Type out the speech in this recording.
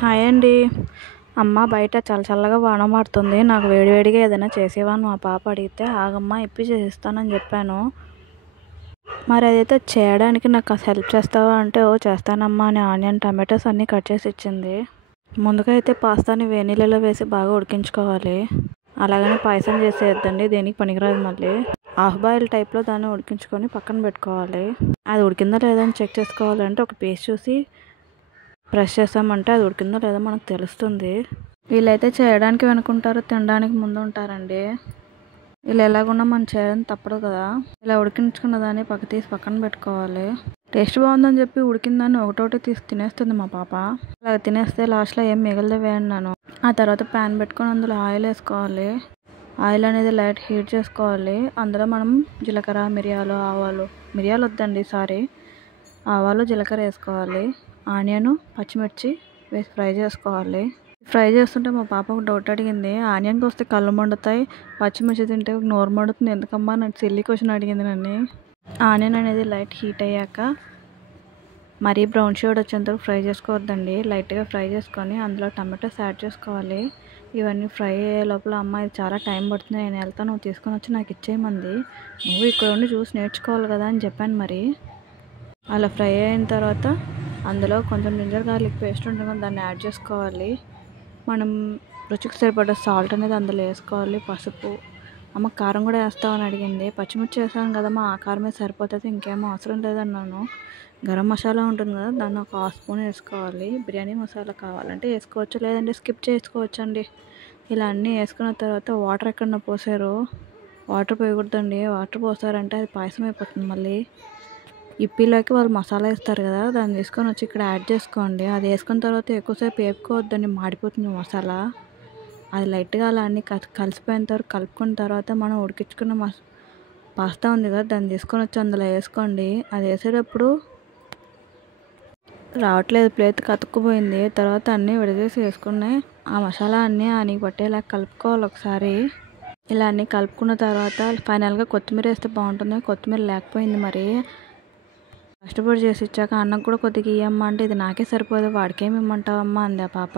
Hi అండి. అమ్మ బయట చల్లగా వాన పడుతుంది. నాకు వేడివేడిగా ఏదైనా చేసేవా అని మా పాప అడిగితే, ఆగమ్మా ఇప్పి చేసిస్తానని చెప్పాను. మరి అదైతే చేయడానికి నాకు కాస్త హెల్ప్ చేస్తావా అంటే, ఓ చేస్తానమ్మా అని ఆనియన్, టమాటోస్ అన్నీ కట్ చేసి ఇచ్చింది. ముందుగా అయితే పాస్తాని వేడినీళ్ళలో వేసి బాగా ఉడికించుకోవాలి. అలాగని పాయసం చేసేయద్దండి, దేనికి పనికిరాదు. మళ్ళీ హాఫ్ బాయిల్ టైప్లో దాన్ని ఉడికించుకొని పక్కన పెట్టుకోవాలి. అది ఉడికిందో లేదో అని చెక్ చేసుకోవాలంటే ఒక పీస్ చూసి ప్రెస్ చేసామంటే అది ఉడికిందో లేదో మనకు తెలుస్తుంది. వీళ్ళైతే చేయడానికి వెనుకుంటారు, తినడానికి ముందు ఉంటారండి. వీళ్ళు ఎలాగున్నా మనం చేయడం తప్పదు కదా. ఇలా ఉడికించుకున్న దాన్ని తీసి పక్కన పెట్టుకోవాలి. టేస్ట్ బాగుందని చెప్పి ఉడికిందాన్ని ఒకటోటి తీసి తినేస్తుంది మా పాప. అలా తినేస్తే లాస్ట్లో ఏం మిగలదే అన్నాను. ఆ తర్వాత ప్యాన్ పెట్టుకొని అందులో ఆయిల్ వేసుకోవాలి. ఆయిల్ అనేది లైట్ హీట్ చేసుకోవాలి. అందులో మనం జీలకర్ర, మిరియాలు, ఆవాలు, మిరియాలు వద్దండి సారీ, ఆవాలు, జీలకర్ర వేసుకోవాలి. ఆనియన్, పచ్చిమిర్చి వేసి ఫ్రై చేసుకోవాలి. ఫ్రై చేస్తుంటే మా పాప ఒక డౌట్ అడిగింది, ఆనియన్కి వస్తే కళ్ళు మండుతాయి, పచ్చిమిర్చి తింటే నోరు మండుతుంది ఎందుకమ్మా నాకు సిల్లీ క్వశ్చన్ అడిగింది నన్ను. ఆనియన్ అనేది లైట్ హీట్ అయ్యాక మరీ బ్రౌన్ షేడ్ వచ్చేంతవరకు ఫ్రై చేసుకోవద్దండి. లైట్గా ఫ్రై చేసుకొని అందులో టమాటోస్ యాడ్ చేసుకోవాలి. ఇవన్నీ ఫ్రై అయ్యే లోపల అమ్మ ఇది చాలా టైం పడుతుంది, నేను వెళ్తాను, నువ్వు తీసుకొని వచ్చి నాకు ఇచ్చేయమంది. నువ్వు ఇక్కడ ఉండి చూసి నేర్చుకోవాలి కదా అని చెప్పాను. మరి అలా ఫ్రై అయిన తర్వాత అందులో కొంచెం జింజర్ గార్లిక్ పేస్ట్ ఉంటుంది, దాన్ని యాడ్ చేసుకోవాలి. మనం రుచికి సరిపడా సాల్ట్ అనేది అందులో వేసుకోవాలి. పసుపు, అమ్మ కారం కూడా వేస్తామని అడిగింది. పచ్చిమిర్చి వేసాను కదమ్మా, ఆ కారమే సరిపోతుంది, ఇంకేమో అవసరం లేదన్నాను. గరం మసాలా ఉంటుంది కదా, దాన్ని ఒక హాఫ్ స్పూన్ వేసుకోవాలి. బిర్యానీ మసాలా కావాలంటే వేసుకోవచ్చు, లేదంటే స్కిప్ చేసుకోవచ్చు అండి. ఇలా అన్నీ వేసుకున్న తర్వాత వాటర్ ఎక్కడన్నా పోసారు, వాటర్ పోయకూడదండి. వాటర్ పోసారంటే అది పాయసం అయిపోతుంది. మళ్ళీ ఇప్పిలోకి వాళ్ళు మసాలా వేస్తారు కదా, దాన్ని తీసుకొని వచ్చి ఇక్కడ యాడ్ చేసుకోండి. అది వేసుకున్న తర్వాత ఎక్కువసేపు వేపుకోవద్దండి, మాడిపోతుంది మసాలా. అది లైట్గా అలా అన్నీ కలిసిపోయిన తర్వాత కలుపుకున్న తర్వాత మనం ఉడికించుకున్న పాస్తా ఉంది కదా, దాన్ని తీసుకొని వచ్చి అందులో వేసుకోండి. అది వేసేటప్పుడు రావట్లేదు, ప్లేట్ కతుక్కుపోయింది. తర్వాత అన్నీ విడదీసి వేసుకున్నాయి. ఆ మసాలా అన్నీ ఆనికి పట్టేలా కలుపుకోవాలి ఒకసారి. ఇలా అన్నీ కలుపుకున్న తర్వాత ఫైనల్గా కొత్తిమీర వేస్తే బాగుంటుంది. కొత్తిమీర లేకపోయింది. మరి కష్టపడి చేసి ఇచ్చాక అన్నం కూడా కొద్దిగా ఇవ్వమ్మా అంటే, ఇది నాకే సరిపోదు, వాడికేమి ఇమ్మంటావమ్మా అంది ఆ పాప.